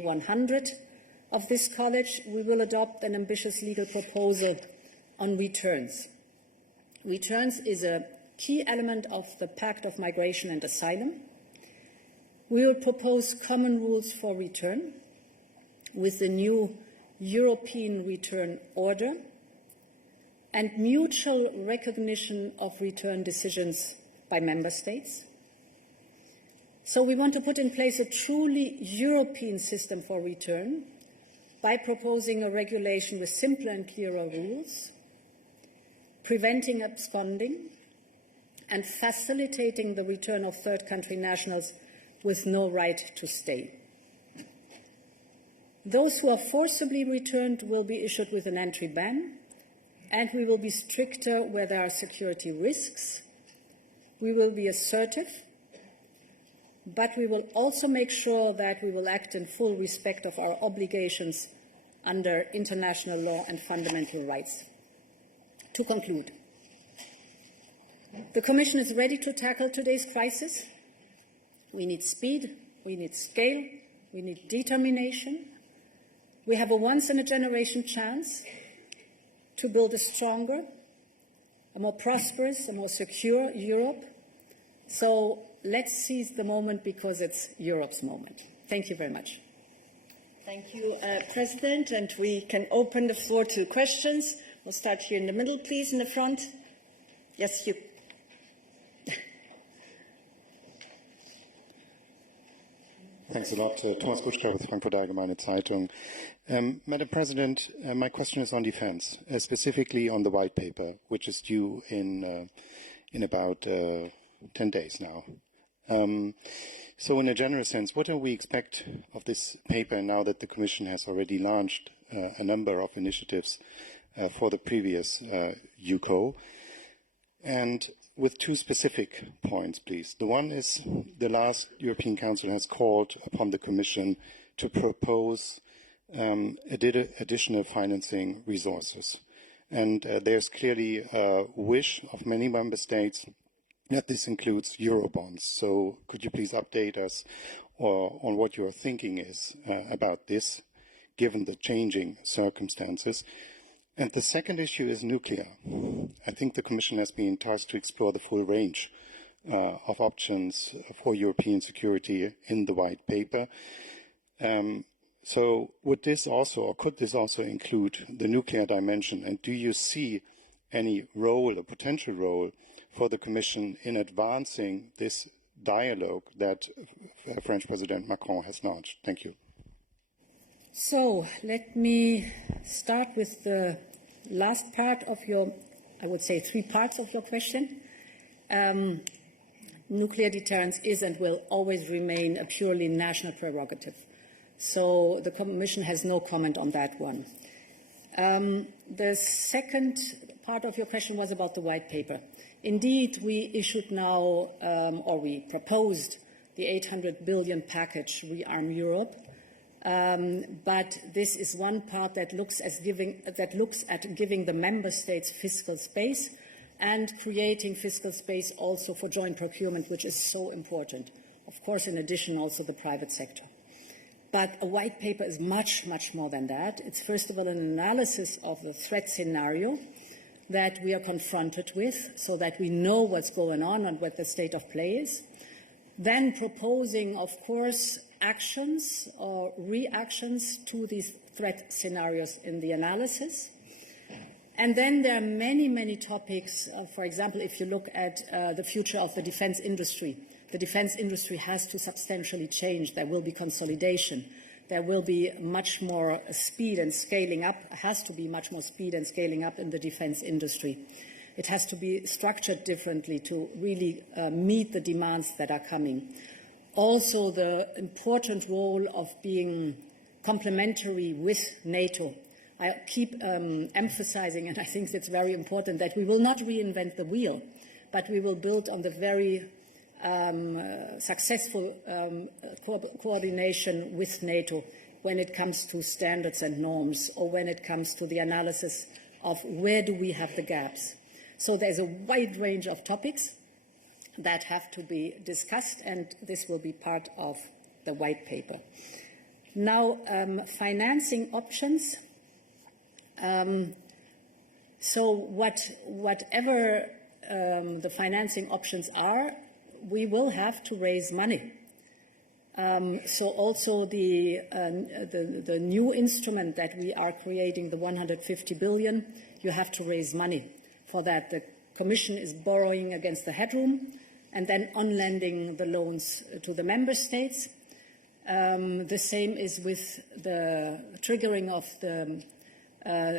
100 of this college, we will adopt an ambitious legal proposal on returns. Returns is a key element of the Pact of Migration and Asylum. We will propose common rules for return with the new European return order and mutual recognition of return decisions by member states. So we want to put in place a truly European system for return by proposing a regulation with simpler and clearer rules, preventing absconding, and facilitating the return of third country nationals with no right to stay. Those who are forcibly returned will be issued with an entry ban, and we will be stricter where there are security risks. We will be assertive, but we will also make sure that we will act in full respect of our obligations under international law and fundamental rights. To conclude, the Commission is ready to tackle today's crisis. We need speed, we need scale, we need determination. We have a once-in-a-generation chance to build a stronger, a more prosperous, a more secure Europe. So let's seize the moment because it's Europe's moment. Thank you very much. Thank you, President. And we can open the floor to questions. We'll start here in the middle, please, in the front. Yes, you. Thanks a lot. Thomas Buschka with Frankfurt Allgemeine Zeitung. Madam President, my question is on defense, specifically on the white paper, which is due in about 10 days now. So in a general sense, what do we expect of this paper now that the Commission has already launched a number of initiatives for the previous UCO? And with two specific points, please. The one is the last European Council has called upon the Commission to propose additional financing resources. And there's clearly a wish of many member states that this includes Eurobonds. So could you please update us on what your thinking is about this, given the changing circumstances? And the second issue is nuclear. I think the Commission has been tasked to explore the full range of options for European security in the white paper. So would this also, or could this also include the nuclear dimension? And do you see any role, a potential role, for the Commission in advancing this dialogue that French President Macron has launched? Thank you. So let me start with the last part of your, I would say, three parts of your question. Nuclear deterrence is and will always remain a purely national prerogative. So the Commission has no comment on that one. The second part of your question was about the white paper. Indeed, we issued now, or we proposed the 800 billion package, Rearm Europe. But this is one part that looks at giving the member states fiscal space and creating fiscal space also for joint procurement, which is so important. Of course, in addition, also the private sector. But a white paper is much, much more than that. It's first of all an analysis of the threat scenario that we are confronted with so that we know what's going on and what the state of play is. Then proposing, of course, actions or reactions to these threat scenarios in the analysis. And then there are many, many topics. For example, if you look at the future of the defense industry has to substantially change. There will be consolidation. There will be much more speed and scaling up, has to be much more speed and scaling up in the defense industry. It has to be structured differently to really meet the demands that are coming. Also, the important role of being complementary with NATO. I keep emphasizing, and I think it's very important, that we will not reinvent the wheel, but we will build on the very successful coordination with NATO when it comes to standards and norms, or when it comes to the analysis of where do we have the gaps. So there's a wide range of topics that have to be discussed, and this will be part of the white paper. Now, financing options. So whatever the financing options are, we will have to raise money. So also the new instrument that we are creating, the 150 billion, you have to raise money for that. The Commission is borrowing against the headroom and then on-lending the loans to the member states. The same is with the triggering of the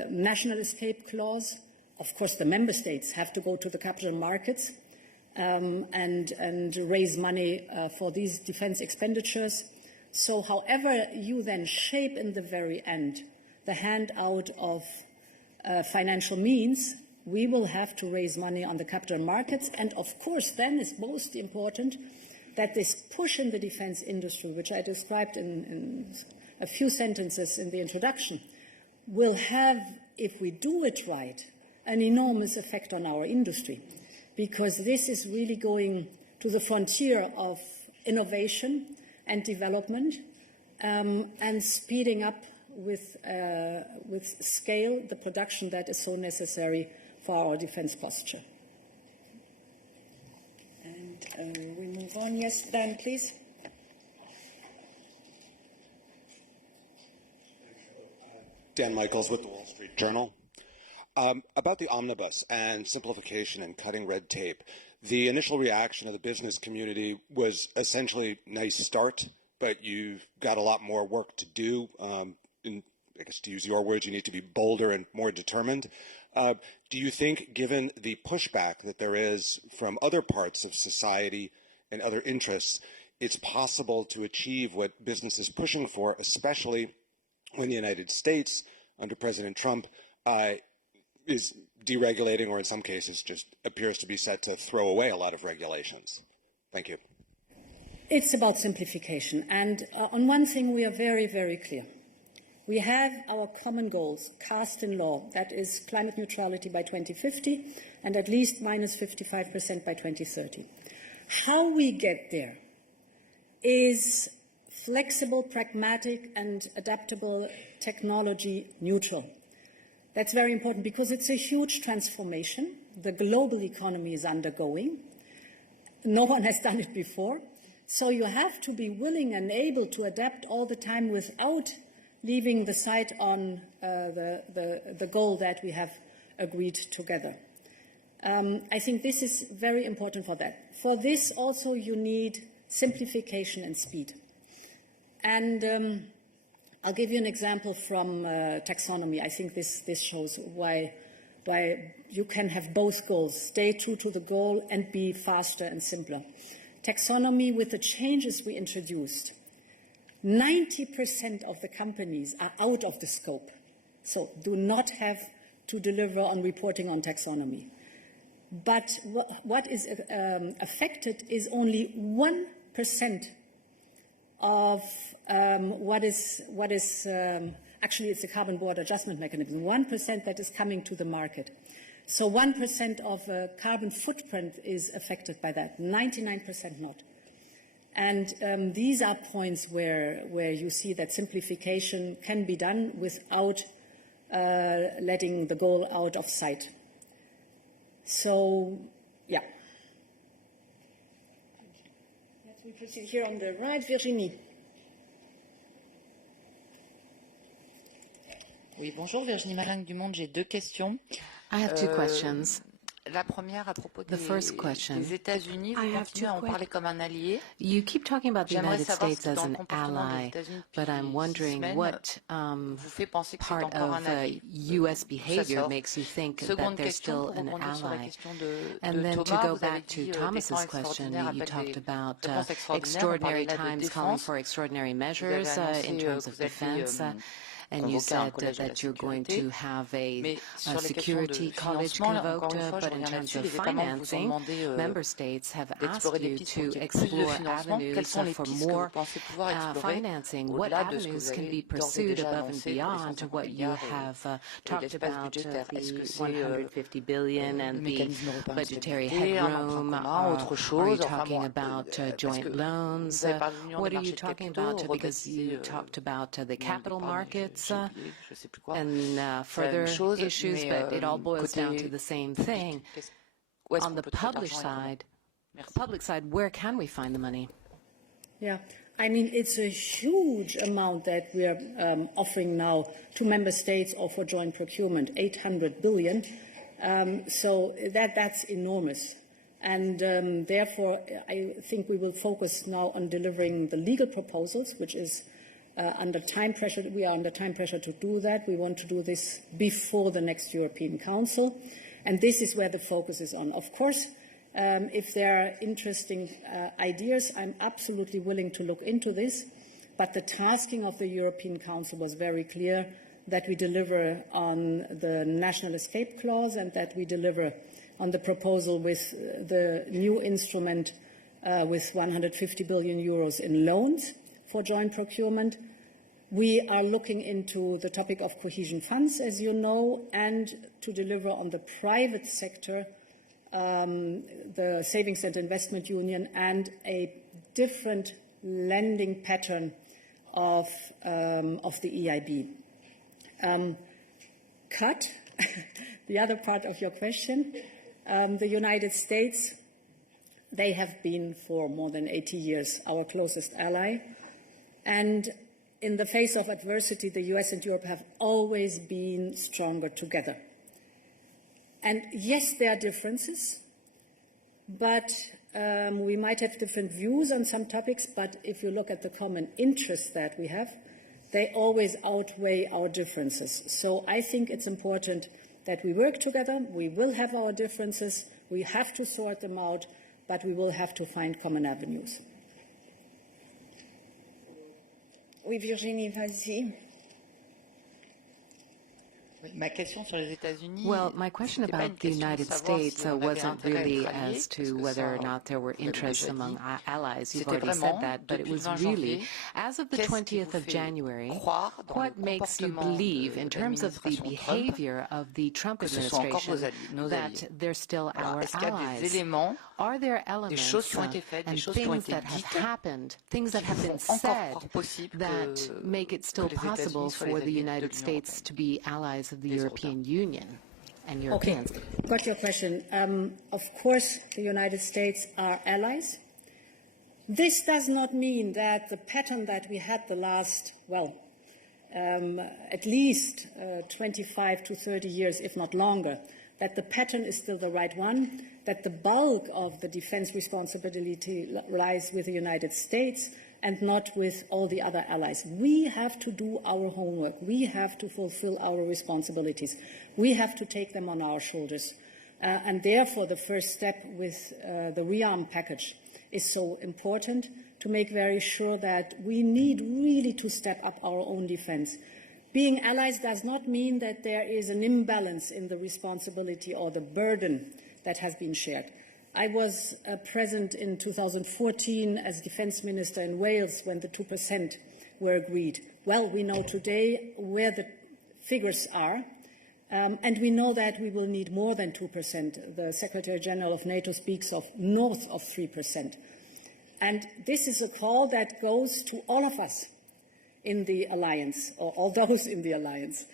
national escape clause. Of course, the member states have to go to the capital markets and raise money for these defense expenditures. So however you then shape in the very end the handout of financial means, we will have to raise money on the capital markets. And of course, then is most important that this push in the defense industry, which I described in a few sentences in the introduction, will have, if we do it right, an enormous effect on our industry, because this is really going to the frontier of innovation and development and speeding up with scale the production that is so necessary for our defense posture. And we move on. Yes, Dan, please. Dan Michaels with the Wall Street Journal. About the omnibus and simplification and cutting red tape, the initial reaction of the business community was essentially nice start, but you've got a lot more work to do. I guess to use your words, you need to be bolder and more determined. Do you think, given the pushback that there is from other parts of society and other interests, it's possible to achieve what business is pushing for, especially when the United States, under President Trump, is deregulating, or in some cases just appears to be set to throw away a lot of regulations? Thank you. It's about simplification. And on one thing, we are very, very clear. We have our common goals cast in law, that is climate neutrality by 2050 and at least minus 55% by 2030. How we get there is flexible, pragmatic, and adaptable, technology neutral. That's very important because it's a huge transformation. The global economy is undergoing. No one has done it before. So you have to be willing and able to adapt all the time without leaving the sight on the goal that we have agreed together. I think this is very important for that. For this also you need simplification and speed. And I'll give you an example from taxonomy. I think this shows why you can have both goals, stay true to the goal and be faster and simpler. Taxonomy, with the changes we introduced, 90% of the companies are out of the scope, so do not have to deliver on reporting on taxonomy. But what is affected is only 1% of what is actually it's a carbon border adjustment mechanism, 1% that is coming to the market. So 1% of carbon footprint is affected by that, 99% not. And these are points where you see that simplification can be done without letting the goal out of sight. So, yeah. Let's we proceed here on the right, Virginie. Oui, bonjour, Virginie Maringue du Monde. J'ai deux questions. I have two questions. La première à propos The first question. des États-Unis. Vous continuez à en parler comme un allié. You keep talking about the J'aimerais United savoir States ce qui, as dans le an comportement des ally, États-Unis but I'm depuis wondering 6 what semaines vous fait penser que c'est part encore un of allié. U.S. D'où ça behavior sort. makes you think Seconde that they're question, still pour an rebondir sur la ally. question de And then to Thomas, go vous avez back to dit des Thomas's temps question, extraordinaires you appellent talked des about réponses extraordinaires. On extraordinary parlait là de times calling défense. for extraordinary Vous avez measures annoncé in terms of que vous alliez defense. And you convoquer un said collège de la that you're going sécurité. to have a Mais sur les questions security de college financement, là, encore convoked, une fois, je but in reviens terms là-dessus, of les États membres vous ont financing, demandé member states have asked d'explorer des you pistes pour to qu'il y ait plus de explore financement. Quelles avenues sont les for pistes que vous more pensez pouvoir explorer financing? What au-delà de ce que avenues vous can be avez d'ores et pursued déjà above and annoncé pour les beyond 150 what you milliards have et talked l'espace about, budgétaire? Est-ce que the c'est 150 billion le and the mécanisme européen de budgetary stabilité, un emprunt headroom? commun, autre Are you chose? Enfin talking bon, about parce joint que loans? vous avez parlé de l'union What des are you marchés de talking capitaux, about? Because rebaptisé you talked about the l'union des capital pardon, markets j'ai oublié, je sais plus quoi. and C'est la même further chose, issues, mais but it all boils down to côté the same public, thing. où est-ce On qu'on the peut trouver de public l'argent et comment? side, Merci. where can we find the money? Yeah, I mean, it's a huge amount that we are offering now to member states or for joint procurement, 800 billion. So that's enormous. And therefore, I think we will focus now on delivering the legal proposals, which is under time pressure. We are under time pressure to do that. We want to do this before the next European Council. And this is where the focus is on. Of course, if there are interesting ideas, I'm absolutely willing to look into this. But the tasking of the European Council was very clear, that we deliver on the national escape clause and that we deliver on the proposal with the new instrument with 150 billion euros in loans for joint procurement. We are looking into the topic of cohesion funds, as you know, and to deliver on the private sector, the Savings and Investment Union, and a different lending pattern of the EIB. Cut, the other part of your question, the United States, they have been for more than 80 years our closest ally. And in the face of adversity, the US and Europe have always been stronger together. And yes, there are differences, but we might have different views on some topics, but if you look at the common interests that we have, they always outweigh our differences. So I think it's important that we work together. We will have our differences. We have to sort them out, but we will have to find common avenues. Oui, Virginie, vas-y. Ma question sur les États-Unis. Well, my question c'était pas une about the question de United savoir si States on avait wasn't intérêt à really être alliés, as parce to que whether or ça, not there were vous l'avez interests déjà among dit. allies. You've C'était already said vraiment, that, but it depuis le was 20 really, janvier, as of the qu'est-ce qui 20th vous of fait January, croire dans le what makes you comportement believe, in de terms of the l'administration Trump, behavior of the Trump que ce sont encore administration, nos that alliés? they're still Voilà. our Est-ce qu'il y a des allies? éléments, Are there des elements choses qui ont été faites, des and choses qui ont things été that have dites, happened, things that qui have vous been font encore said croire possible that make it still que les États-Unis possible soient les for the alliés de United l'Union States européenne? to be allies of the Des European Union and Okay, Europeans? got your question. Of course, the United States are allies. This does not mean that the pattern that we had the last, well, at least 25 to 30 years, if not longer, that the pattern is still the right one, that the bulk of the defense responsibility lies with the United States and not with all the other allies. We have to do our homework. We have to fulfill our responsibilities. We have to take them on our shoulders. And therefore, the first step with the rearm package is so important, to make very sure that we need really to step up our own defense. Being allies does not mean that there is an imbalance in the responsibility or the burden that has been shared. I was present in 2014 as Defence Minister in Wales when the 2% were agreed. Well, we know today where the figures are, and we know that we will need more than 2%. The Secretary General of NATO speaks of north of 3%. And this is a call that goes to all of us in the alliance, or all those in the alliance.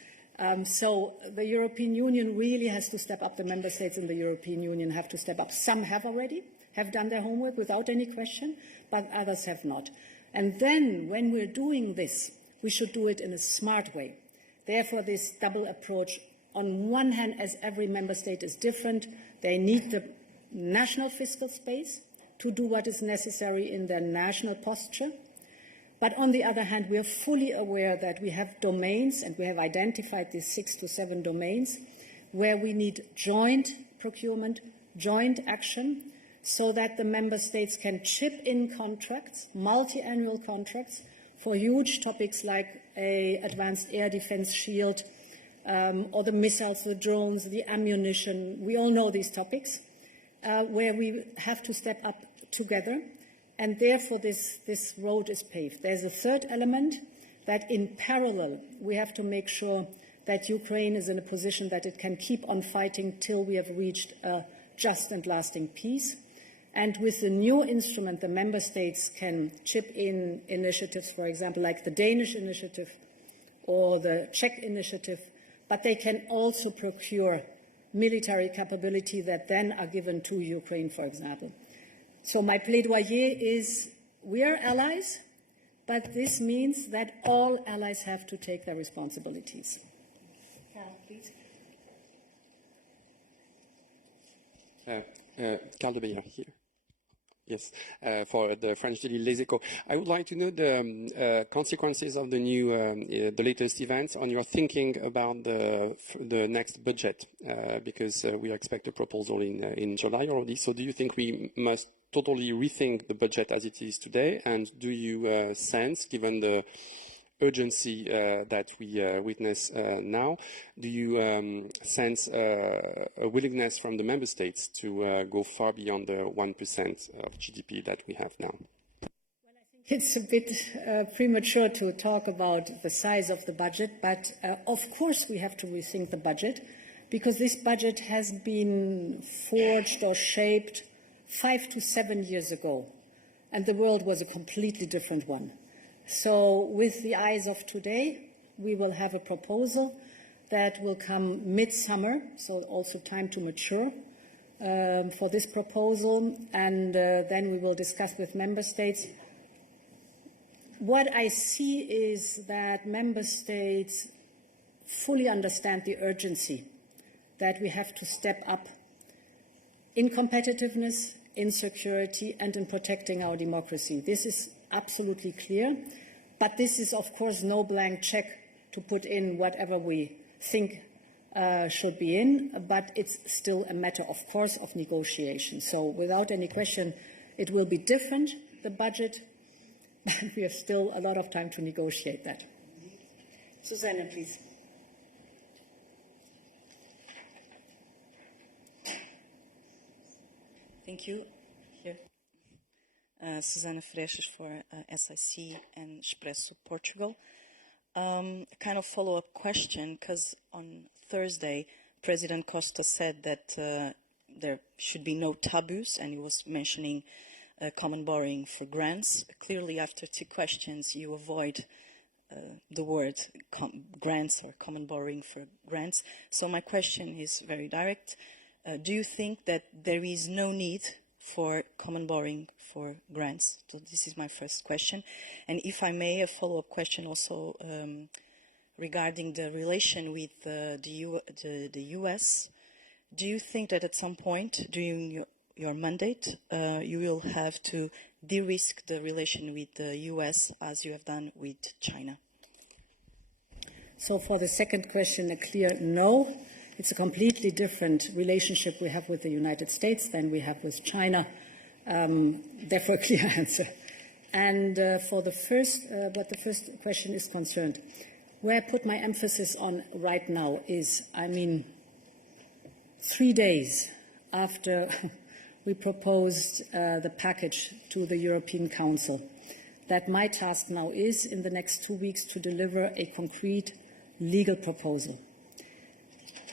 So the European Union really has to step up. The member states in the European Union have to step up. Some have already, have done their homework without any question, but others have not. And then when we're doing this, we should do it in a smart way. Therefore, this double approach, on one hand, as every member state is different, they need the national fiscal space to do what is necessary in their national posture. But on the other hand, we are fully aware that we have domains, and we have identified these 6 to 7 domains, where we need joint procurement, joint action, so that the member states can chip in contracts, multi-annual contracts, for huge topics like a advanced air defense shield, or the missiles, the drones, the ammunition. We all know these topics, where we have to step up together, and therefore this road is paved. There's a third element, that in parallel we have to make sure that Ukraine is in a position that it can keep on fighting till we have reached a just and lasting peace. And with the new instrument, the member states can chip in initiatives, for example, like the Danish initiative or the Czech initiative, but they can also procure military capability that then are given to Ukraine, for example. So my plaidoyer is, we are allies, but this means that all allies have to take their responsibilities. Carl, please. Carl de Beyer here. Yes, for the French daily Les Echos. I would like to know the consequences of the new, the latest events on your thinking about the next budget, because we expect a proposal in July already. So do you think we must totally rethink the budget as it is today? And do you sense, given the urgency that we witness now, do you sense a willingness from the member states to go far beyond the 1% of GDP that we have now? Well, I think it's a bit premature to talk about the size of the budget, but of course we have to rethink the budget, because this budget has been forged or shaped 5 to 7 years ago, and the world was a completely different one. So with the eyes of today, we will have a proposal that will come mid-summer, so also time to mature for this proposal, and then we will discuss with member states. What I see is that member states fully understand the urgency that we have to step up in competitiveness, in security, and in protecting our democracy. This is absolutely clear, but this is of course no blank check to put in whatever we think should be in, but it's still a matter, of course, of negotiation. So without any question, it will be different, the budget, but we have still a lot of time to negotiate that. Susanna, please. Thank you. Here. Susana Freixas for SIC and Expresso Portugal. A kind of follow-up question, because on Thursday, President Costa said that there should be no taboos, and he was mentioning common borrowing for grants. Clearly, after 2 questions, you avoid the word grants or common borrowing for grants. So my question is very direct. Do you think that there is no need for common borrowing for grants? So this is my first question. And if I may, a follow-up question also regarding the relation with the US. Do you think that at some point during your mandate you will have to de-risk the relation with the US as you have done with China? So for the second question, a clear no. It's a completely different relationship we have with the United States than we have with China. Therefore, a clear answer. And for the first, what the first question is concerned, where I put my emphasis on right now is, 3 days after we proposed the package to the European Council, that my task now is, in the next 2 weeks, to deliver a concrete legal proposal.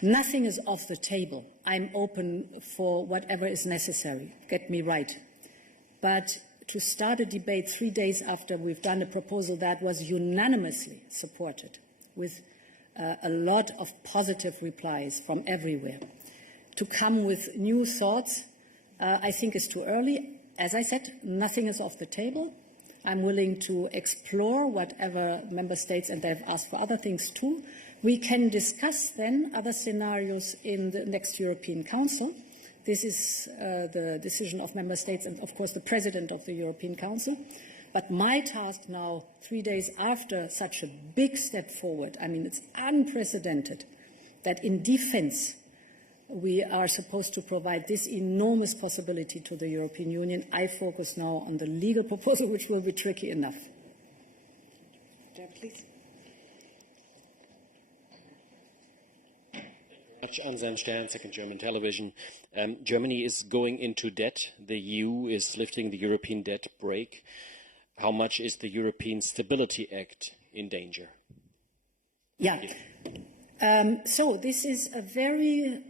Nothing is off the table. I'm open for whatever is necessary. Get me right. But to start a debate 3 days after we've done a proposal that was unanimously supported, with a lot of positive replies from everywhere, to come with new thoughts, I think is too early. As I said, nothing is off the table. I'm willing to explore whatever member states, and they've asked for other things too. We can discuss then other scenarios in the next European Council. This is the decision of member states and, of course, the president of the European Council. But my task now, 3 days after such a big step forward, it's unprecedented that in defense we are supposed to provide this enormous possibility to the European Union. I focus now on the legal proposal, which will be tricky enough. There, please. Anselm Stern, Second German Television. Germany is going into debt. The EU is lifting the European debt brake. How much is the European Stability Act in danger? Yeah. So this is a very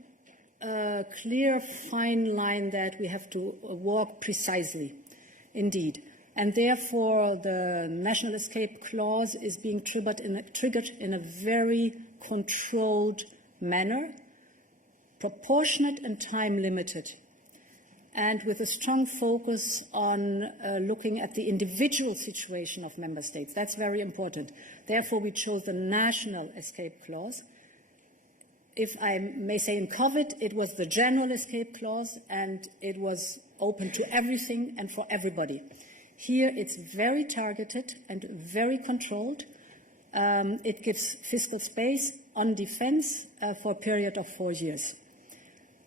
clear, fine line that we have to walk precisely, indeed. And therefore, the national escape clause is being triggered in a very controlled manner, proportionate and time limited, and with a strong focus on looking at the individual situation of member states. That's very important. Therefore, we chose the national escape clause. If I may say, in COVID, it was the general escape clause, and it was open to everything and for everybody. Here, it's very targeted and very controlled. It gives fiscal space on defense for a period of 4 years.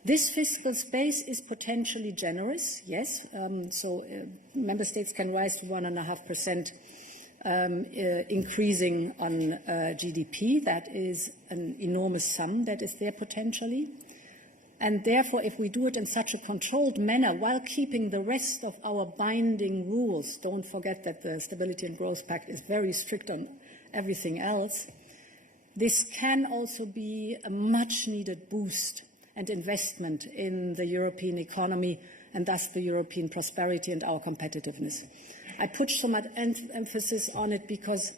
This fiscal space is potentially generous, yes. Member states can rise to 1.5%, increasing on GDP. That is an enormous sum that is there potentially. And therefore, if we do it in such a controlled manner while keeping the rest of our binding rules, don't forget that the Stability and Growth Pact is very strict on everything else, this can also be a much needed boost and investment in the European economy and thus the European prosperity and our competitiveness. I put so much emphasis on it because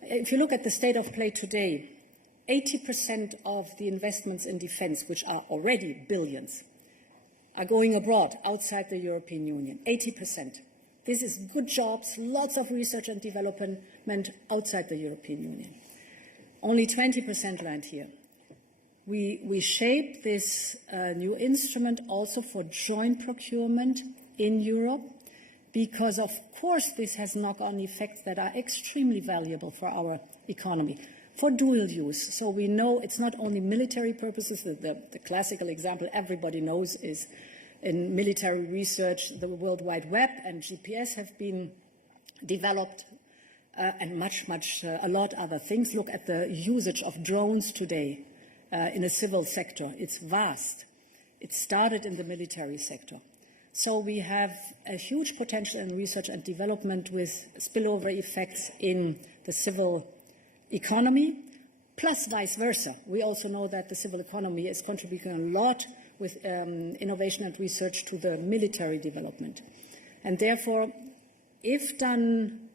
if you look at the state of play today, 80% of the investments in defense, which are already billions, are going abroad, outside the European Union. 80%. This is good jobs, lots of research and development outside the European Union. Only 20% land here. We shape this new instrument also for joint procurement in Europe because, of course, this has knock-on effects that are extremely valuable for our economy, for dual use. So we know it's not only military purposes. The classical example everybody knows is in military research, the World Wide Web and GPS have been developed and a lot other things. Look at the usage of drones today in the civil sector. It's vast. It started in the military sector. So we have a huge potential in research and development with spillover effects in the civil economy, plus vice versa. We also know that the civil economy is contributing a lot with innovation and research to the military development. And therefore, if done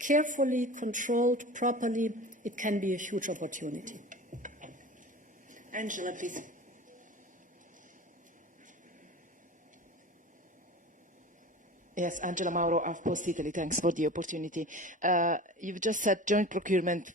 carefully, controlled, properly, it can be a huge opportunity. Angela, please. Yes, Angela Mauro of Post Italy. Thanks for the opportunity. You've just said joint procurement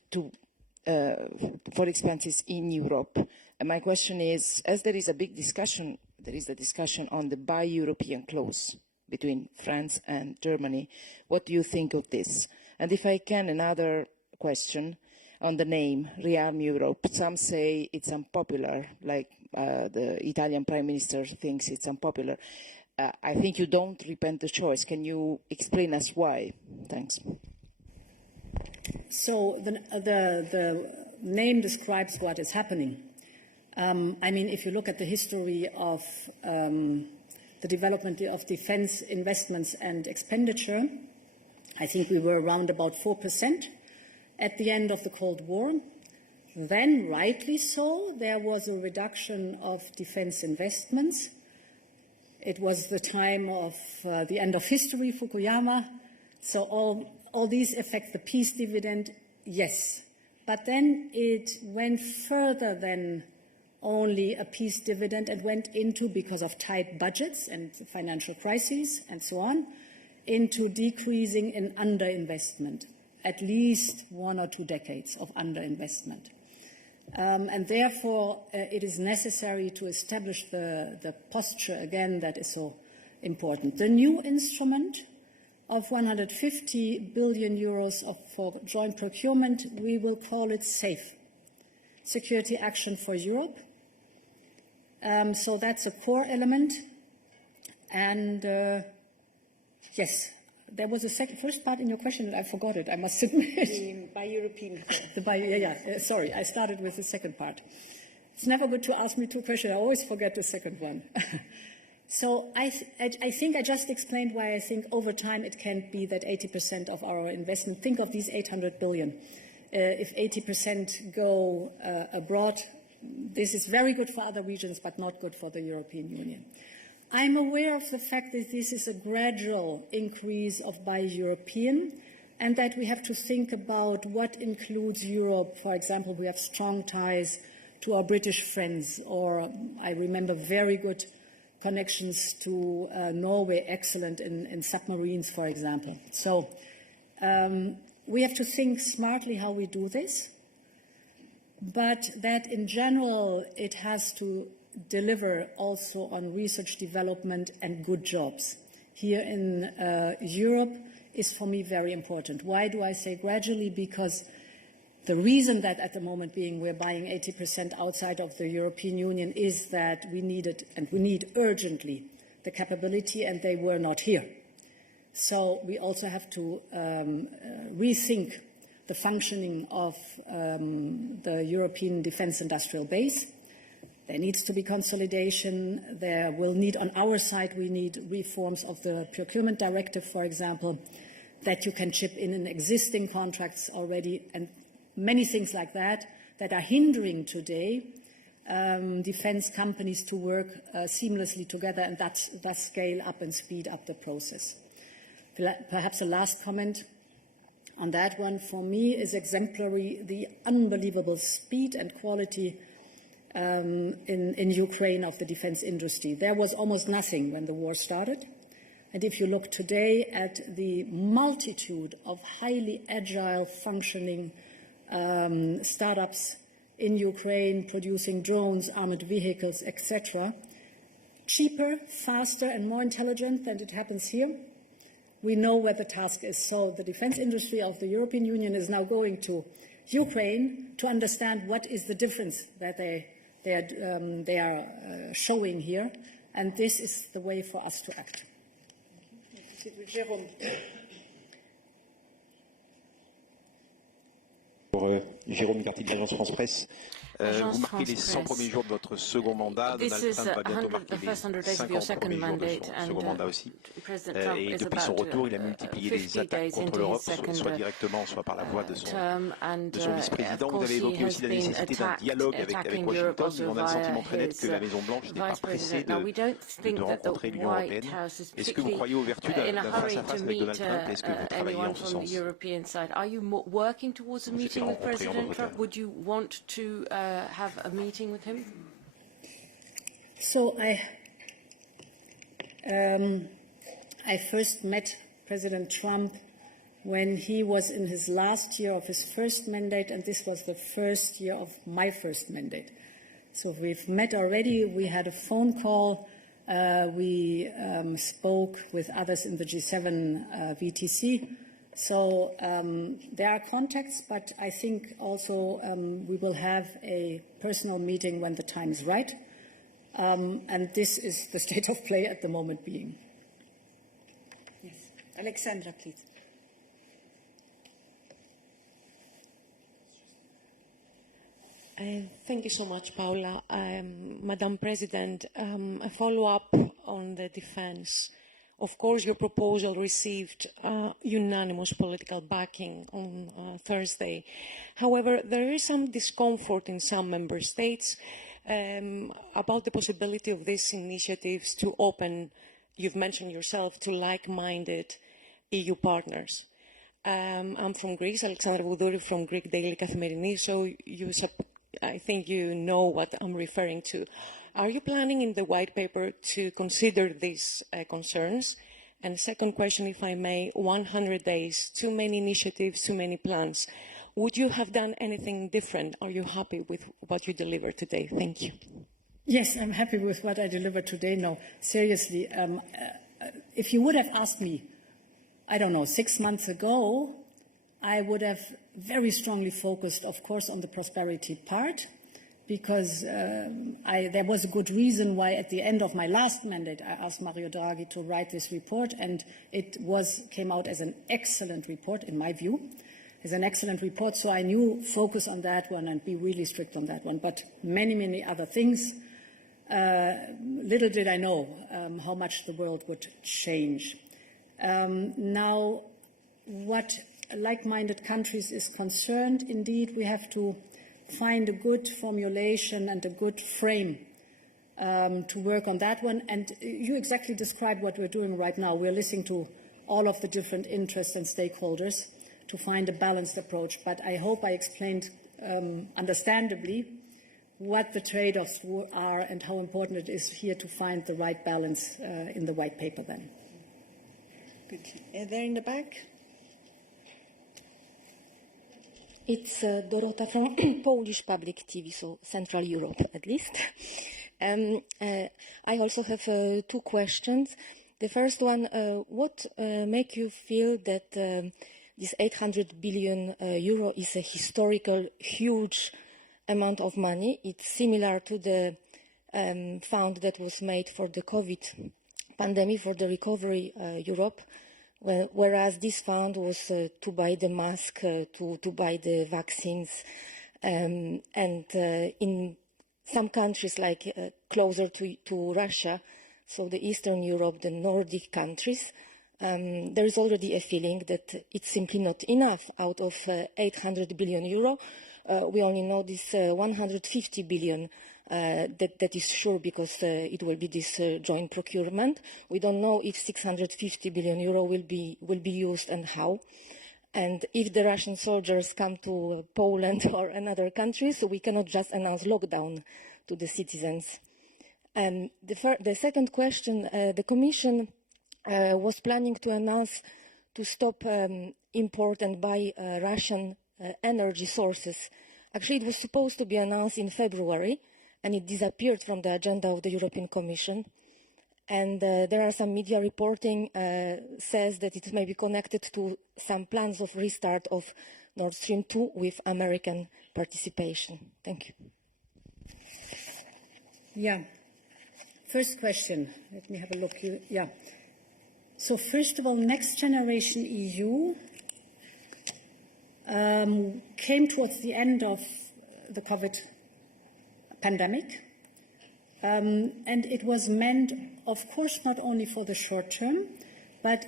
for expenses in Europe. And my question is, as there is a big discussion, there is a discussion on the Buy European clause between France and Germany. What do you think of this? And if I can, another question on the name, Rearm Europe. Some say it's unpopular, like the Italian Prime Minister thinks it's unpopular. I think you don't repent the choice. Can you explain us why? Thanks. So the name describes what is happening. I mean, if you look at the history of the development of defense investments and expenditure, I think we were around about 4% at the end of the Cold War. Then, rightly so, there was a reduction of defense investments. It was the time of the end of history, Fukuyama. So all these affect the peace dividend, yes. But then it went further than only a peace dividend and went into, because of tight budgets and financial crises and so on, into decreasing in underinvestment, at least 1 or 2 decades of underinvestment. And therefore, it is necessary to establish the posture again that is so important. The new instrument of 150 billion euros for joint procurement, we will call it SAFE, Security Action for Europe. So that's a core element. And yes, there was a first part in your question, and I forgot it, I must admit. By European. Sorry, I started with the second part. It's never good to ask me two questions. I always forget the second one. So I think I just explained why I think over time it can't be that 80% of our investment, think of these 800 billion. If 80% go abroad, this is very good for other regions, but not good for the European Union. I'm aware of the fact that this is a gradual increase of buy European, and that we have to think about what includes Europe. For example, we have strong ties to our British friends, or I remember very good connections to Norway, excellent in submarines, for example. So we have to think smartly how we do this, but that in general it has to deliver also on research development and good jobs. Here in Europe is for me very important. Why do I say gradually? Because the reason that at the moment being we're buying 80% outside of the European Union is that we needed, and we need urgently, the capability, and they were not here. So we also have to rethink the functioning of the European defense industrial base. There needs to be consolidation. There will need, on our side, we need reforms of the procurement directive, for example, that you can chip in existing contracts already, and many things like that that are hindering today defense companies to work seamlessly together and thus scale up and speed up the process. Perhaps a last comment on that one for me is exemplary, the unbelievable speed and quality in Ukraine of the defense industry. There was almost nothing when the war started. And if you look today at the multitude of highly agile functioning startups in Ukraine producing drones, armored vehicles, etc., cheaper, faster and more intelligent than it happens here, we know where the task is. So the defense industry of the European Union is now going to Ukraine to understand what is the difference that they are showing here, and this is the way for us to act. Jérôme Cartier de l'Agence France Presse. Vous marquez les 100 premiers jours de votre second mandat. Donald Trump va bientôt marquer les 50 premiers jours de son second mandat aussi. Et depuis son retour, il a multiplié les attaques contre l'Europe, soit directement, soit par la voix de son vice-président. Vous avez évoqué aussi la nécessité d'un dialogue avec Washington. Mais on a le sentiment très net que la Maison-Blanche n'est pas pressée de rencontrer l'Union européenne. Est-ce que vous croyez aux vertus d'un face-à-face avec Donald Trump? Est-ce que vous travaillez en ce sens? Would you want to have a meeting with him? So I first met President Trump when he was in his last year of his first mandate, and this was the first year of my first mandate. So we've met already. We had a phone call. We spoke with others in the G7 VTC. So there are contacts, but I think also we will have a personal meeting when the time is right. And this is the state of play at the moment being. Yes. Alexandra, please. Thank you so much, Paula. Madam President, a follow-up on the defense. Of course, your proposal received unanimous political backing on Thursday. However, there is some discomfort in some member states about the possibility of these initiatives to open, you've mentioned yourself, to like-minded EU partners. I'm from Greece, Alexandra Voudouri from Greek Daily Kathimerini, so I think you know what I'm referring to. Are you planning in the white paper to consider these concerns? And second question, if I may, 100 days, too many initiatives, too many plans. Would you have done anything different? Are you happy with what you delivered today? Thank you. Yes, I'm happy with what I delivered today. No, seriously, if you would have asked me, I don't know, 6 months ago, I would have very strongly focused, of course, on the prosperity part, because there was a good reason why at the end of my last mandate I asked Mario Draghi to write this report, and it came out as an excellent report in my view, as an excellent report. So I knew focus on that one and be really strict on that one. But many other things, little did I know how much the world would change. Now, what like-minded countries is concerned, indeed, we have to find a good formulation and a good frame to work on that one. And you exactly described what we're doing right now. We're listening to all of the different interests and stakeholders to find a balanced approach. But I hope I explained understandably what the trade-offs are and how important it is here to find the right balance in the white paper then. Good. There in the back. It's Dorota from Polish Public TV, so Central Europe at least. I also have 2 questions. The first one, what makes you feel that this 800 billion euro is a historical huge amount of money? It's similar to the fund that was made for the COVID pandemic, for the recovery Europe. Whereas this fund was to buy the mask, to buy the vaccines, and in some countries like closer to Russia, so the Eastern Europe, the Nordic countries, there is already a feeling that it's simply not enough. Out of 800 billion euro, we only know this 150 billion. That is sure, because it will be this joint procurement. We don't know if 650 billion euro will be used and how. And if the Russian soldiers come to Poland or another country, so we cannot just announce lockdown to the citizens. And the second question, the Commission was planning to announce to stop import and buy Russian energy sources. Actually, it was supposed to be announced in February, and it disappeared from the agenda of the European Commission. And there are some media reporting says that it may be connected to some plans of restart of Nord Stream 2 with American participation. Thank you. Yeah. First question. Let me have a look. Yeah. So first of all, Next Generation EU came towards the end of the COVID pandemic, and it was meant, of course, not only for the short term, but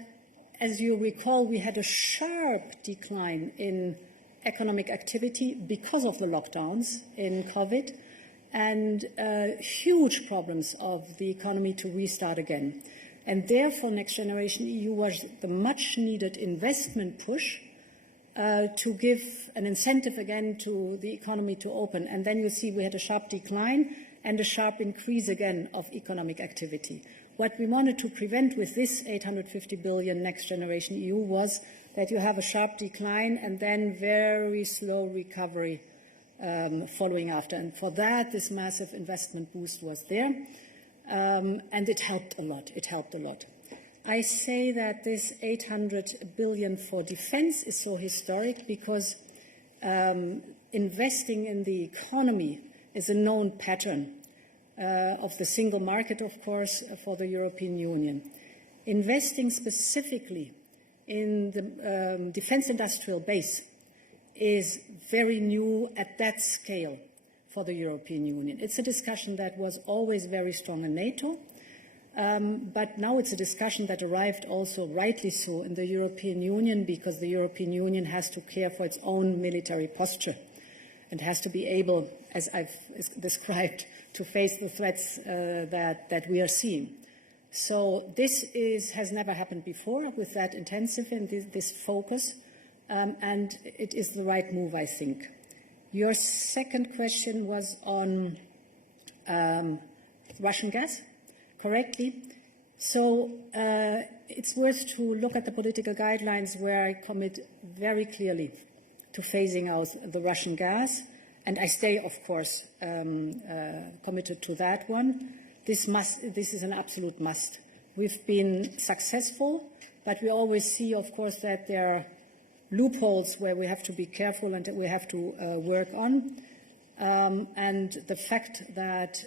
as you recall, we had a sharp decline in economic activity because of the lockdowns in COVID, and huge problems of the economy to restart again. And therefore, Next Generation EU was the much needed investment push to give an incentive again to the economy to open. And then you see we had a sharp decline and a sharp increase again of economic activity. What we wanted to prevent with this 850 billion Next Generation EU was that you have a sharp decline and then very slow recovery following after. And for that, this massive investment boost was there. And it helped a lot. It helped a lot. I say that this 800 billion for defense is so historic because investing in the economy is a known pattern of the single market, of course, for the European Union. Investing specifically in the defense industrial base is very new at that scale for the European Union. It's a discussion that was always very strong in NATO. But now it's a discussion that arrived also, rightly so, in the European Union, because the European Union has to care for its own military posture and has to be able, as I've described, to face the threats that we are seeing. So this has never happened before with that intensive and this focus, and it is the right move, I think. Your second question was on Russian gas. Correctly. So it's worth to look at the political guidelines where I commit very clearly to phasing out the Russian gas, and I stay, of course, committed to that one. This is an absolute must. We've been successful, but we always see, of course, that there are loopholes where we have to be careful and that we have to work on. And the fact that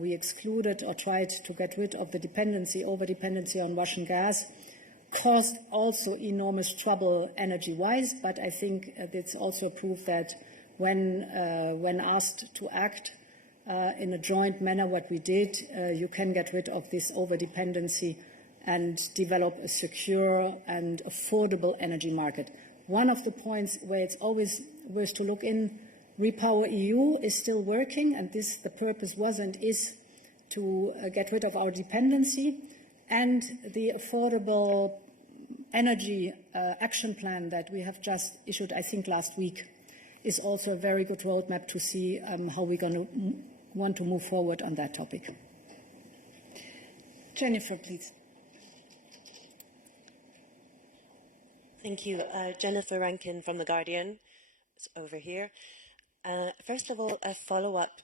we excluded or tried to get rid of the over-dependency on Russian gas caused also enormous trouble energy-wise, but I think it's also a proof that when asked to act in a joint manner, what we did, you can get rid of this over-dependency and develop a secure and affordable energy market. One of the points where it's always worth to look in, Repower EU is still working, and the purpose was and is to get rid of our dependency, and the affordable energy action plan that we have just issued, I think last week, is also a very good roadmap to see how we're going to want to move forward on that topic. Jennifer, please. Thank you. Jennifer Rankin from The Guardian. It's over here. First of all, a follow-up.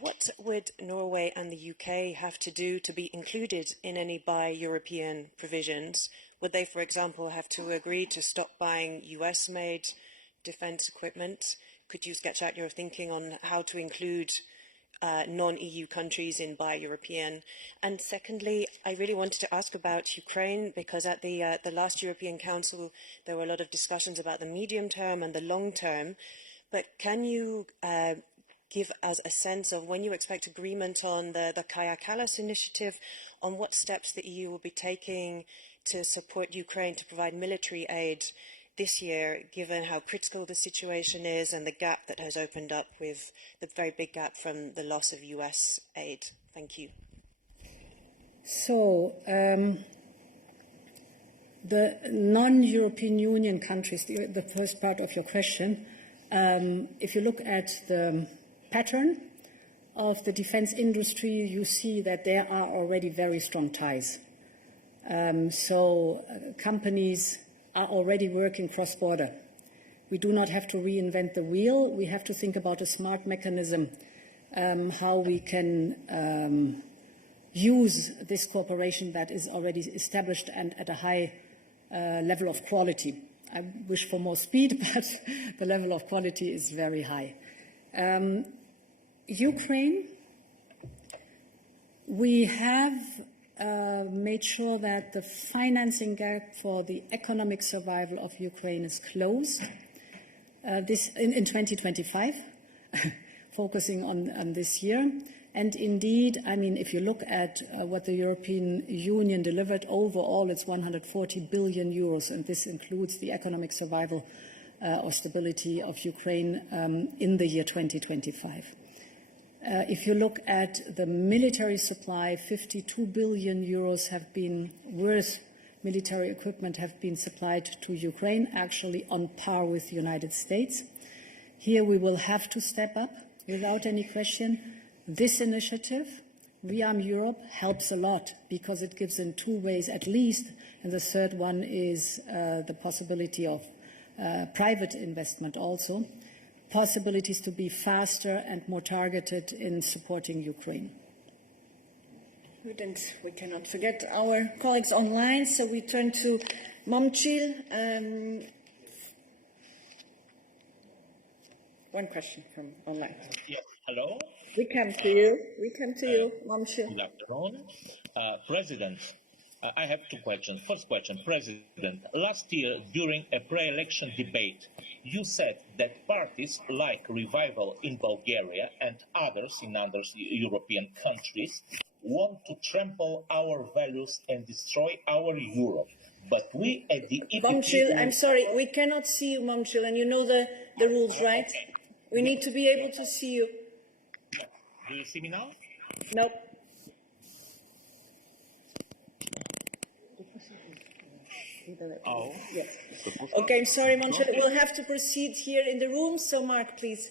What would Norway and the UK have to do to be included in any Buy European provisions? Would they, for example, have to agree to stop buying US-made defence equipment? Could you sketch out your thinking on how to include non-EU countries in Buy European? And secondly, I really wanted to ask about Ukraine, because at the last European Council there were a lot of discussions about the medium term and the long term. But can you give us a sense of when you expect agreement on the Kaja Kallas initiative, on what steps the EU will be taking to support Ukraine to provide military aid this year, given how critical the situation is and the gap that has opened up with the very big gap from the loss of US aid? Thank you. So, the non-European Union countries, the first part of your question, if you look at the pattern of the defense industry, you see that there are already very strong ties. So companies are already working cross-border. We do not have to reinvent the wheel. We have to think about a smart mechanism, how we can use this cooperation that is already established and at a high level of quality. I wish for more speed, but the level of quality is very high. Ukraine, we have made sure that the financing gap for the economic survival of Ukraine is closed this in 2025, focusing on this year. And indeed, I mean, if you look at what the European Union delivered overall, it's 140 billion euros, and this includes the economic survival or stability of Ukraine in the year 2025. If you look at the military supply, 52 billion euros have been worth military equipment have been supplied to Ukraine, actually on par with the United States. Here we will have to step up without any question. This initiative, Rearm Europe, helps a lot because it gives in two ways at least, and the third one is the possibility of private investment also, possibilities to be faster and more targeted in supporting Ukraine. Good, and we cannot forget our colleagues online, so we turn to Momchil. One question from online. Yes, hello? We come to you. We come to you, Momchil. Good afternoon. President, I have two questions. First question, President, last year during a pre-election debate, you said that parties like Revival in Bulgaria and others in other European countries want to trample our values and destroy our Europe. But we at the EPP... Momchil, I'm sorry, we cannot see you, Momchil, and you know the rules, right? Okay. We need to be able to see you. Do you see me now? Nope. Oh. Yes. Okay, I'm sorry, Momchil. We'll have to proceed here in the room. So, Mark, please.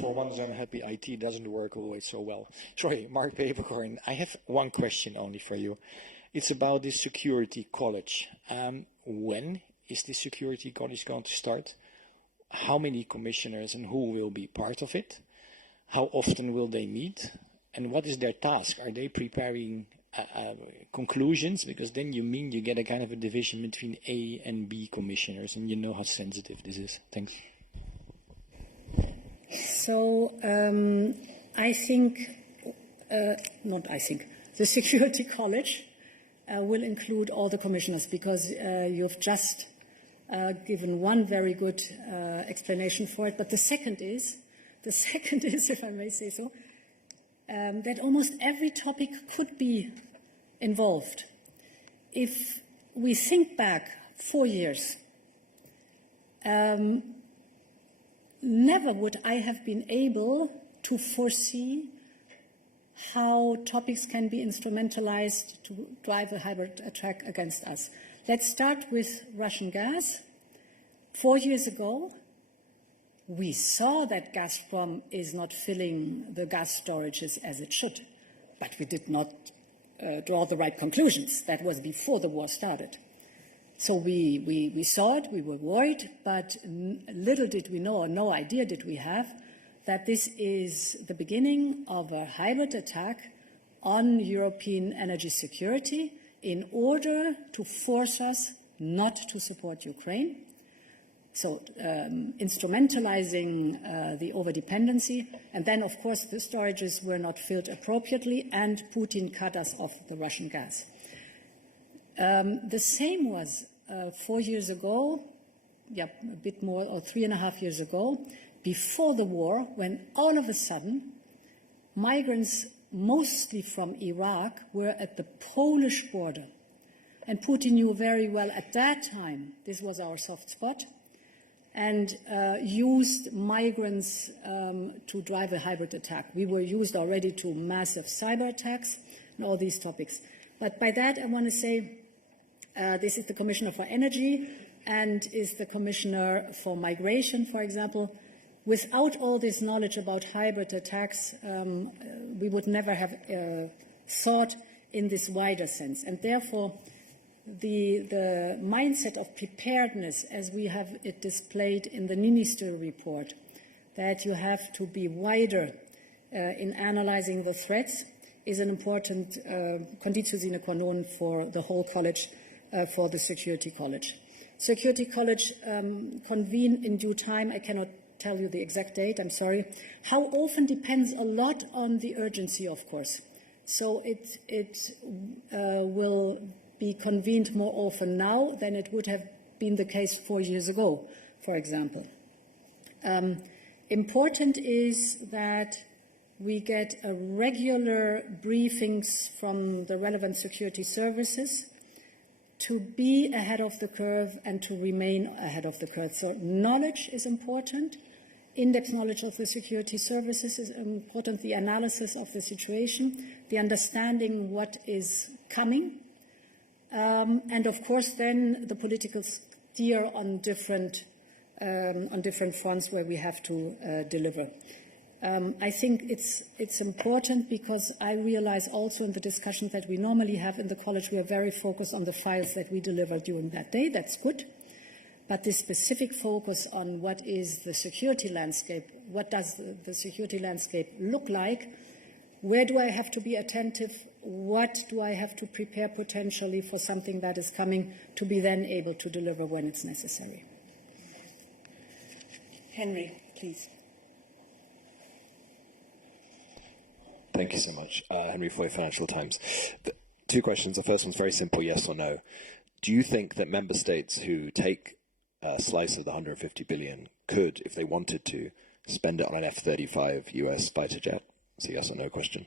For once, I'm happy IT doesn't work always so well. Sorry, Mark Peperkorn. I have one question only for you. It's about the security college. When is the security college going to start? How many commissioners and who will be part of it? How often will they meet? And what is their task? Are they preparing conclusions, because then you get a kind of a division between A and B commissioners, and you know how sensitive this is. Thanks. So I think, the Security College will include all the commissioners, because you've just given one very good explanation for it. But the second is, if I may say so, that almost every topic could be involved. If we think back 4 years, never would I have been able to foresee how topics can be instrumentalized to drive a hybrid attack against us. Let's start with Russian gas. 4 years ago, we saw that Gazprom is not filling the gas storages as it should, but we did not draw the right conclusions. That was before the war started. So we saw it, we were worried, but little did we know, or no idea did we have, that this is the beginning of a hybrid attack on European energy security in order to force us not to support Ukraine. So instrumentalizing the overdependency. And then, of course, the storages were not filled appropriately, and Putin cut us off the Russian gas. The same was 4 years ago, a bit more, or 3.5 years ago, before the war, when all of a sudden migrants, mostly from Iraq, were at the Polish border. And Putin knew very well at that time this was our soft spot, and used migrants to drive a hybrid attack. We were used already to massive cyber attacks and all these topics. But by that, I want to say this is the Commissioner for Energy and is the Commissioner for Migration, for example. Without all this knowledge about hybrid attacks, we would never have thought in this wider sense. And therefore, the mindset of preparedness, as we have it displayed in the Minister report, that you have to be wider in analyzing the threats, is an important conditio sine qua non for the whole college, for the Security College. Security College convene in due time. I cannot tell you the exact date, I'm sorry. How often depends a lot on the urgency, of course. So it will be convened more often now than it would have been the case 4 years ago, for example. Important is that we get regular briefings from the relevant security services to be ahead of the curve and to remain ahead of the curve. So knowledge is important. In-depth knowledge of the security services is important. The analysis of the situation, the understanding what is coming, and of course then the political steer on different fronts where we have to deliver. I think it's important because I realize also in the discussions that we normally have in the college, we are very focused on the files that we deliver during that day. That's good. But this specific focus on what is the security landscape, what does the security landscape look like, where do I have to be attentive, what do I have to prepare potentially for something that is coming to be then able to deliver when it's necessary. Henry, please. Thank you so much. Henry Foy, Financial Times. Two questions. The first one's very simple, yes or no. Do you think that member states who take a slice of the 150 billion could, if they wanted to, spend it on an F-35 US fighter jet? It's a yes or no question.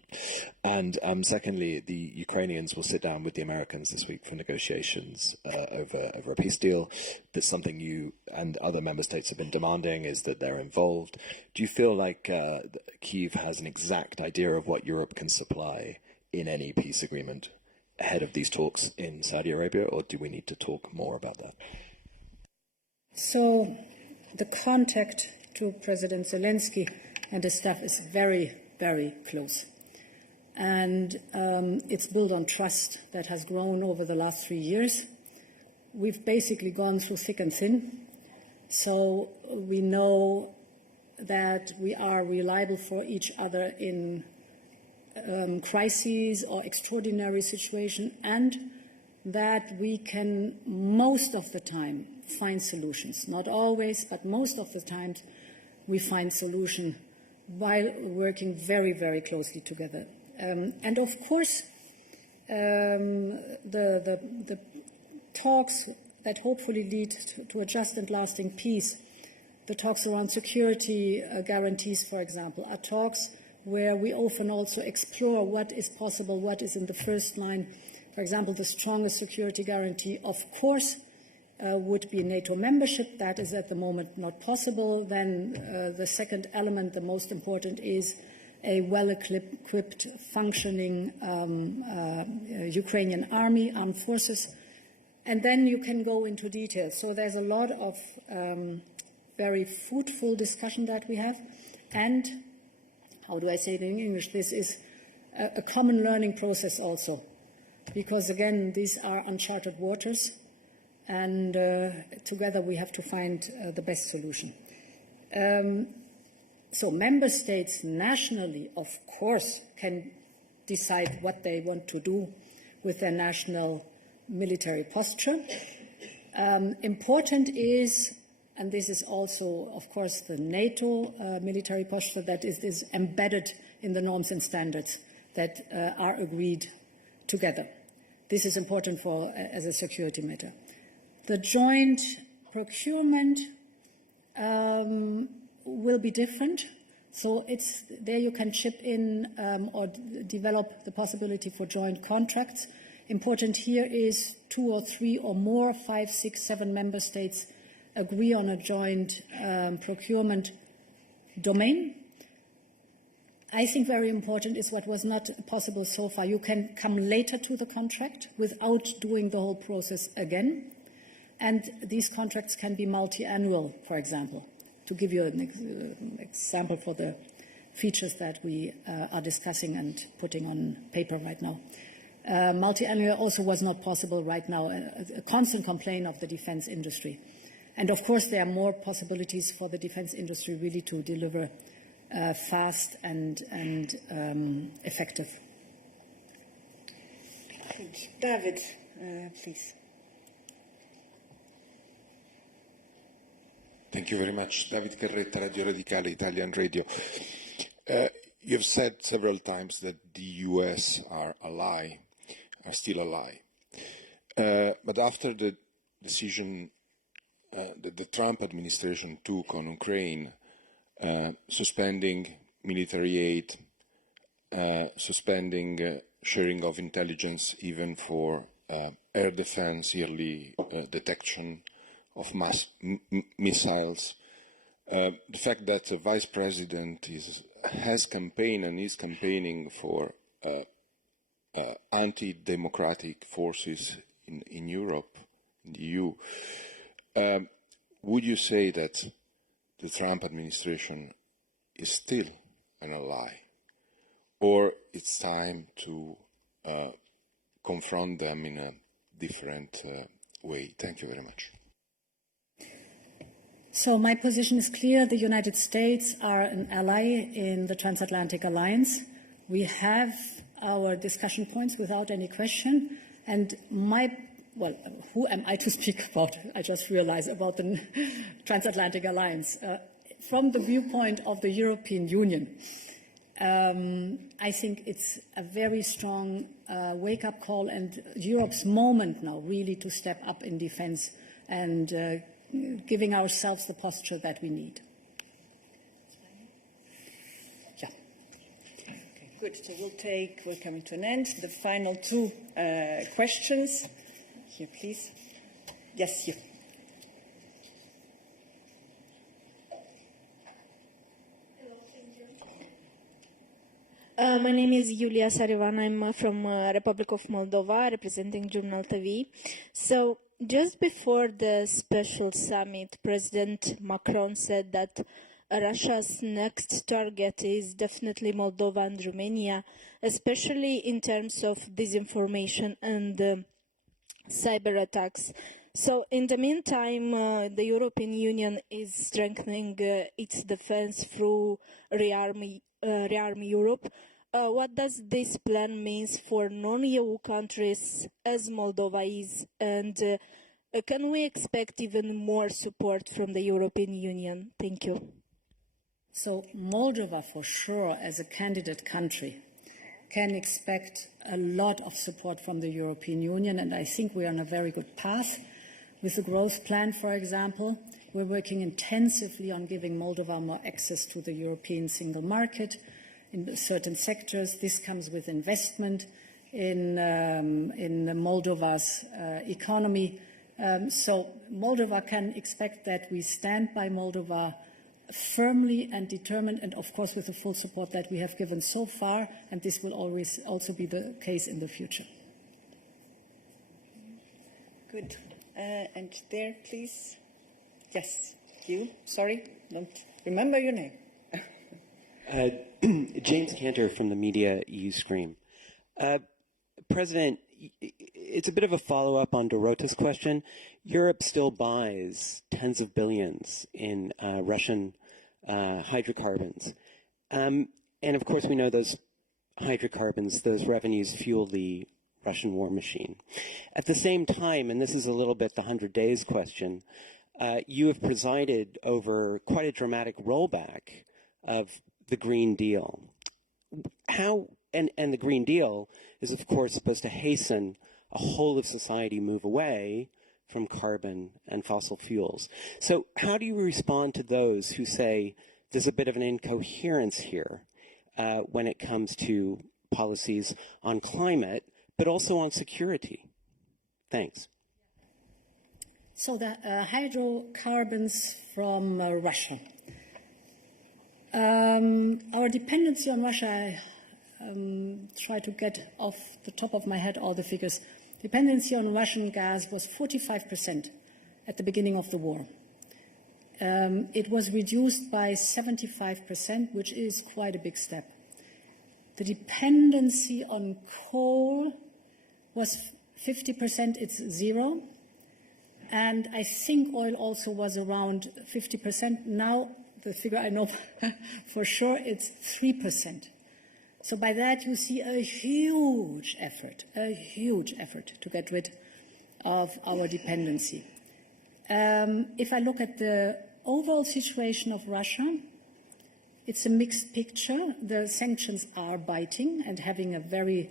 And secondly, the Ukrainians will sit down with the Americans this week for negotiations over a peace deal. That's something you and other member states have been demanding, is that they're involved. Do you feel like Kyiv has an exact idea of what Europe can supply in any peace agreement ahead of these talks in Saudi Arabia, or do we need to talk more about that? So the contact to President Zelensky and his staff is very, very close. And it's built on trust that has grown over the last 3 years. We've basically gone through thick and thin. So we know that we are reliable for each other in crises or extraordinary situation, and that we can most of the time find solutions. Not always, but most of the time we find solution while working very, very closely together. And of course, the talks that hopefully lead to a just and lasting peace, the talks around security guarantees, for example, are talks where we often also explore what is possible, what is in the first line. For example, the strongest security guarantee, of course, would be NATO membership. That is at the moment not possible. Then the second element, the most important, is a well-equipped, functioning Ukrainian army, armed forces. And then you can go into detail. So there's a lot of very fruitful discussion that we have. And, how do I say it in English, this is a common learning process also. Because, again, these are uncharted waters. And together we have to find the best solution. So member states nationally, of course, can decide what they want to do with their national military posture. Important is, and this is also, of course, the NATO military posture that is embedded in the norms and standards that are agreed together. This is important for as a security matter. The joint procurement will be different. So it's there you can chip in or develop the possibility for joint contracts. Important here is 2 or 3 or more, 5, 6, 7 member states agree on a joint procurement domain. I think very important is what was not possible so far. You can come later to the contract without doing the whole process again. And these contracts can be multi-annual, for example, to give you an example for the features that we are discussing and putting on paper right now. Multi-annual also was not possible right now, a constant complaint of the defense industry. And of course, there are more possibilities for the defense industry really to deliver fast and effective. David, please. Thank you very much. David Carretta, Radio Radicale, Italian Radio. You've said several times that the US are still ally. But after the decision that the Trump administration took on Ukraine, suspending military aid, suspending sharing of intelligence even for air defense, yearly detection of mass missiles, the fact that the vice president has campaigned and is campaigning for anti-democratic forces in Europe, in the EU, would you say that the Trump administration is still an ally, or it's time to confront them in a different way? Thank you very much. So my position is clear. The United States are an ally in the transatlantic alliance. We have our discussion points without any question. And well, who am I to speak about? I just realized about the transatlantic alliance. From the viewpoint of the European Union, I think it's a very strong wake-up call and Europe's moment now really to step up in defense and giving ourselves the posture that we need. Yeah. Okay, good. So we're coming to an end. The final 2 questions. Here, please. Yes, you. My name is Yulia Sarivan. I'm from Republic of Moldova, representing Journal TV. So just before the special summit, President Macron said that Russia's next target is definitely Moldova and Romania, especially in terms of disinformation and cyber attacks. So in the meantime, the European Union is strengthening its defense through Rearm Europe. what does this plan mean for non-EU countries as Moldova is, and can we expect even more support from the European Union? Thank you. So Moldova, for sure, as a candidate country, can expect a lot of support from the European Union, and I think we are on a very good path. With the growth plan, for example, we're working intensively on giving Moldova more access to the European single market in certain sectors. This comes with investment in Moldova's economy. So Moldova can expect that we stand by Moldova firmly and determined, and of course with the full support that we have given so far, and this will always also be the case in the future. Good. And there, please. Yes, you. Sorry, don't remember your name. James Cantor from the Media Uscreen. President, it's a bit of a follow-up on Dorota's question. Europe still buys tens of billions in Russian hydrocarbons. And of course, we know those hydrocarbons, those revenues fuel the Russian war machine. At the same time, and this is a little bit the 100 days question, you have presided over quite a dramatic rollback of the Green Deal. And the Green Deal is, of course, supposed to hasten a whole of society move away from carbon and fossil fuels. So how do you respond to those who say there's a bit of an incoherence here when it comes to policies on climate, but also on security? Thanks. So the hydrocarbons from Russia. Our dependency on Russia, I try to get off the top of my head all the figures. Dependency on Russian gas was 45% at the beginning of the war. It was reduced by 75%, which is quite a big step. The dependency on coal was 50%, it's zero. And I think oil also was around 50%. Now, the figure I know for sure, it's 3%. So by that you see a huge effort to get rid of our dependency. If I look at the overall situation of Russia, it's a mixed picture. The sanctions are biting and having a very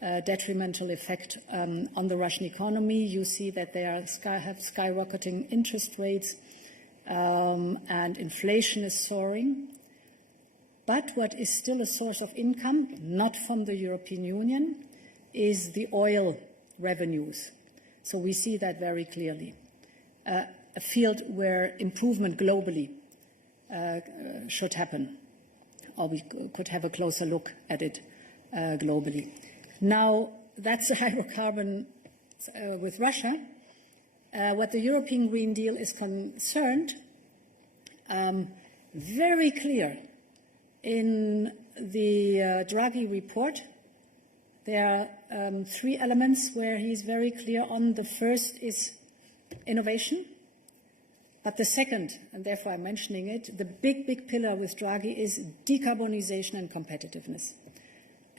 detrimental effect on the Russian economy. You see that they have skyrocketing interest rates and inflation is soaring. But what is still a source of income, not from the European Union, is the oil revenues. So we see that very clearly. A field where improvement globally should happen, or we could have a closer look at it globally. Now, that's the hydrocarbon with Russia. What the European Green Deal is concerned, very clear in the Draghi report, there are 3 elements where he's very clear on. The first is innovation. But the second, and therefore I'm mentioning it, the big pillar with Draghi is decarbonization and competitiveness.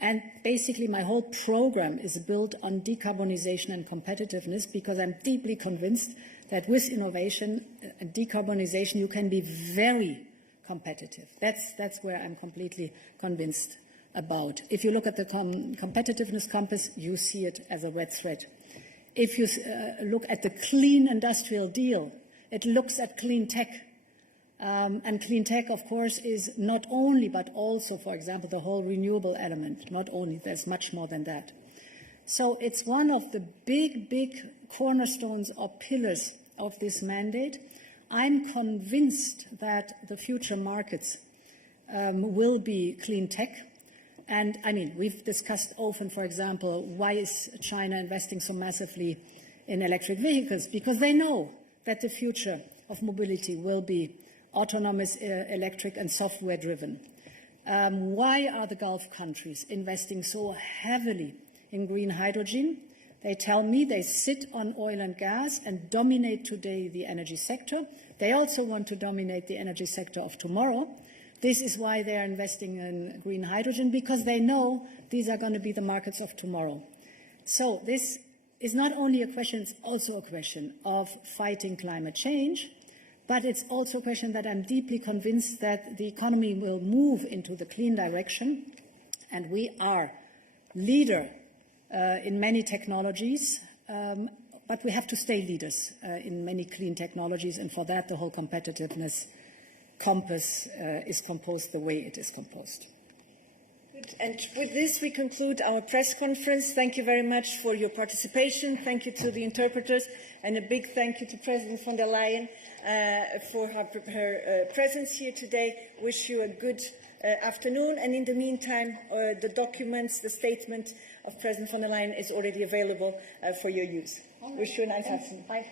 And basically my whole program is built on decarbonization and competitiveness because I'm deeply convinced that with innovation and decarbonization you can be very competitive. That's where I'm completely convinced about. If you look at the competitiveness compass, you see it as a red thread. If you look at the clean industrial deal, it looks at clean tech. And clean tech, of course, is not only, but also, for example, the whole renewable element. Not only, there's much more than that. So it's one of the big cornerstones or pillars of this mandate. I'm convinced that the future markets will be clean tech. And, I mean, we've discussed often, for example, why is China investing so massively in electric vehicles? Because they know that the future of mobility will be autonomous, electric and software-driven. Why are the Gulf countries investing so heavily in green hydrogen? They tell me they sit on oil and gas and dominate today the energy sector. They also want to dominate the energy sector of tomorrow. This is why they are investing in green hydrogen, because they know these are going to be the markets of tomorrow. So this is not only a question, it's also a question of fighting climate change, but it's also a question that I'm deeply convinced that the economy will move into the clean direction, and we are leader in many technologies, but we have to stay leaders in many clean technologies, and for that the whole competitiveness compass is composed the way it is composed. Good. And with this we conclude our press conference. Thank you very much for your participation. Thank you to the interpreters, and a big thank you to President von der Leyen for her presence here today. Wish you a good afternoon, and in the meantime the documents, the statement of President von der Leyen is already available for your use. Wish you a nice afternoon. Bye.